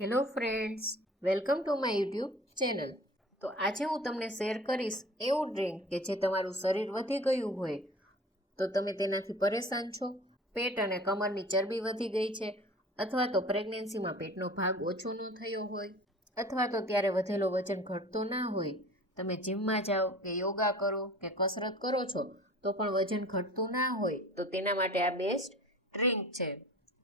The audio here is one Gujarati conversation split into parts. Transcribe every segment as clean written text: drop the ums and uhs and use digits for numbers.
Hello friends, welcome to my YouTube channel. તો આજે હું તમને શેર કરીશ એવું ડ્રિંક કે જે તમારું શરીર વધી ગયું હોય તો તમે તેનાથી પરેશાન છો, પેટ અને કમરની ચરબી વધી ગઈ છે, અથવા તો પ્રેગ્નન્સીમાં પેટનો ભાગ ઓછો ન થયો હોય, અથવા તો ત્યારે વધેલો વજન ઘટતો ના હોય, તમે જીમમાં જાઓ કે યોગા કરો કે કસરત કરો છો તો પણ વજન ઘટતું ના હોય તો તેના માટે આ બેસ્ટ ડ્રિંક છે.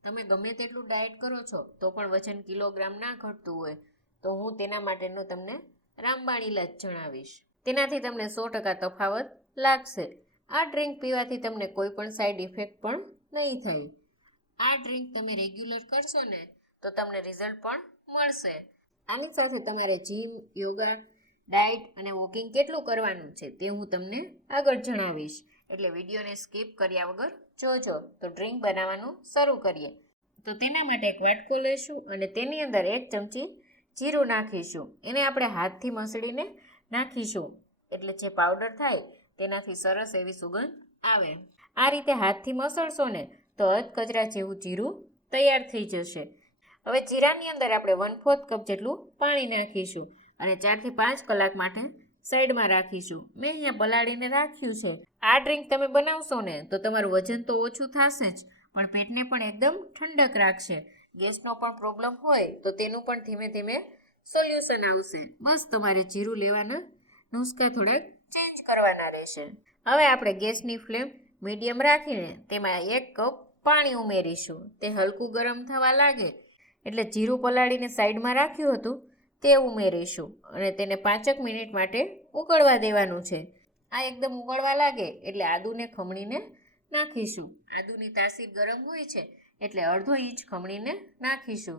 તમે ગમે તેટલું ડાયટ કરો છો તો પણ વજન કિલોગ્રામ ના ઘટતું હોય તો હું તેના માટેનો તમને રામબાણ ઈલાજ જણાવીશ. તેનાથી તમને 100% તફાવત લાગશે. આ ડ્રિંક પીવાથી તમને કોઈ પણ સાઈડ ઇફેક્ટ પણ નહીં થાય. આ ડ્રિંક તમે રેગ્યુલર કરશો ને તો તમને રિઝલ્ટ પણ મળશે. આની સાથે તમારે જીમ, યોગા, ડાયટ અને વોકિંગ કેટલું કરવાનું છે તે હું તમને આગળ જણાવીશ. એટલે વિડીયોને સ્કીપ કર્યા વગર જોજો. તો ડ્રિંક બનાવવાનું શરૂ કરીએ. તો તેના માટે એક વાટકો લઈશું અને તેની અંદર 1 ચમચી જીરું નાખીશું. એને આપણે હાથથી મસળીને નાખીશું એટલે જે પાવડર થાય તેનાથી સરસ એવી સુગંધ આવે. આ રીતે હાથથી મસળશો ને તો અધકચરા જેવું જીરું તૈયાર થઈ જશે. હવે જીરાની અંદર આપણે 1/4 કપ જેટલું પાણી નાખીશું અને 4 થી 5 કલાક માટે સાઈડમાં રાખીશું. મેં અહીંયા પલાળીને રાખ્યું છે. આ ડ્રિંક તમે બનાવશો ને તો તમારું વજન તો ઓછું થશે જ પણ પેટને પણ એકદમ ઠંડક રાખશે. ગેસનો પણ પ્રોબ્લેમ હોય તો તેનું પણ ધીમે ધીમે સોલ્યુશન આવશે. બસ તમારે જીરું લેવાના નુસ્ખા થોડાક ચેન્જ કરવાના રહેશે. હવે આપણે ગેસની ફ્લેમ મીડિયમ રાખીને તેમાં 1 કપ પાણી ઉમેરીશું. તે હલકું ગરમ થવા લાગે એટલે જીરું પલાળીને સાઈડમાં રાખ્યું હતું તે ઉમેરીશું અને તેને 5 મિનિટ માટે ઉકળવા દેવાનું છે. આ એકદમ ઉકળવા લાગે એટલે આદુને ખમણીને નાખીશું. આદુની તાસીર ગરમ હોય છે એટલે અડધો ઇંચ ખમણીને નાખીશું.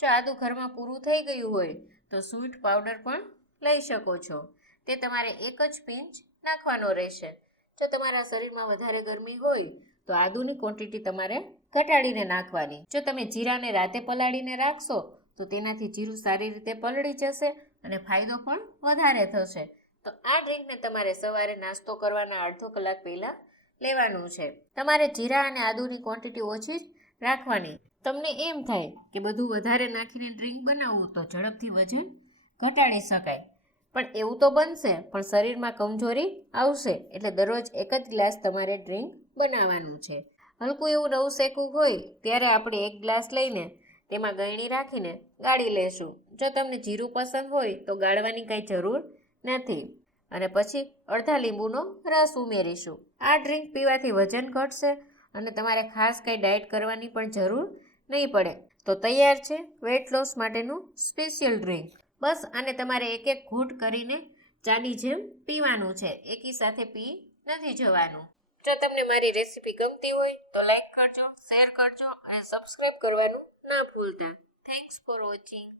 જો આદુ ઘરમાં પૂરું થઈ ગયું હોય તો સ્વીટ પાવડર પણ લઈ શકો છો. તે તમારે 1 જ પિંચ નાખવાનો રહેશે. જો તમારા શરીરમાં વધારે ગરમી હોય તો આદુની ક્વોન્ટિટી તમારે ઘટાડીને નાખવાની. જો તમે જીરાને રાતે પલાળીને રાખશો તો તેનાથી જીરું સારી રીતે પલળી જશે અને ફાયદો પણ વધારે થશે. તો આ ડ્રિંકને તમારે સવારે નાસ્તો કરવાના અડધો કલાક પહેલાં લેવાનું છે. તમારે જીરા અને આદુની ક્વોન્ટિટી ઓછી જ રાખવાની. તમને એમ થાય કે બધું વધારે નાખીને ડ્રિંક બનાવવું તો ઝડપથી વજન ઘટાડી શકાય, પણ એવું તો બનશે પણ શરીરમાં કમજોરી આવશે. એટલે દરરોજ 1 જ ગ્લાસ તમારે ડ્રિંક બનાવવાનું છે. હલકું એવું નવું શેકવું હોય ત્યારે આપણે 1 ગ્લાસ લઈને તેમાં ગળણી રાખીને ગાળી લેશું. જો તમને જીરું પસંદ હોય તો ગાળવાની કંઈ જરૂર નથી અને પછી અડધા લીંબુનો રસ ઉમેરીશું. આ ડ્રિંક પીવાથી વજન ઘટશે અને તમારે ખાસ કંઈ ડાયટ કરવાની પણ જરૂર નહીં પડે. તો તૈયાર છે વેટ લોસ માટેનું સ્પેશિયલ ડ્રિંક. બસ આને તમારે એક એક ઘૂંટ કરીને ચાની જેમ પીવાનું છે. એકી સાથે પી નથી જવાનું. જો તમને મારી રેસીપી ગમતી હોય તો લાઈક કરજો, શેર કરજો અને સબસ્ક્રાઈબ કરવાનું ના ભૂલતા. Thanks for watching.